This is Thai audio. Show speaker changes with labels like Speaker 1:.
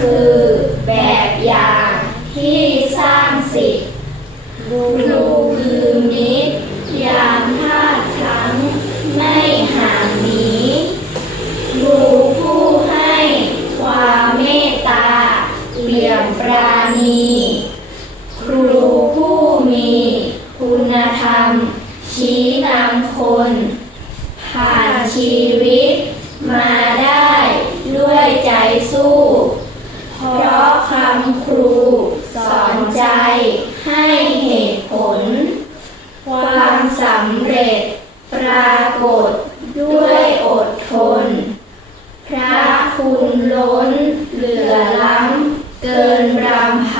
Speaker 1: คือแบบอย่างที่สร้างสิทธิ์ครูคือมิตรยามพลาดพลั้งไม่ห่างหนีครูผู้ให้ความเมตตาเปี่ยมปราณี ครูผู้มีคุณธรรม ชี้นำคน ผ่านชีวิตมาได้ด้วยใจสู้ เพราะคำครูสอนใจให้เหตุผล ความสำเร็จปรากฏด้วยอดทน พระ คุณล้น เหลือล้ำเกินรำพั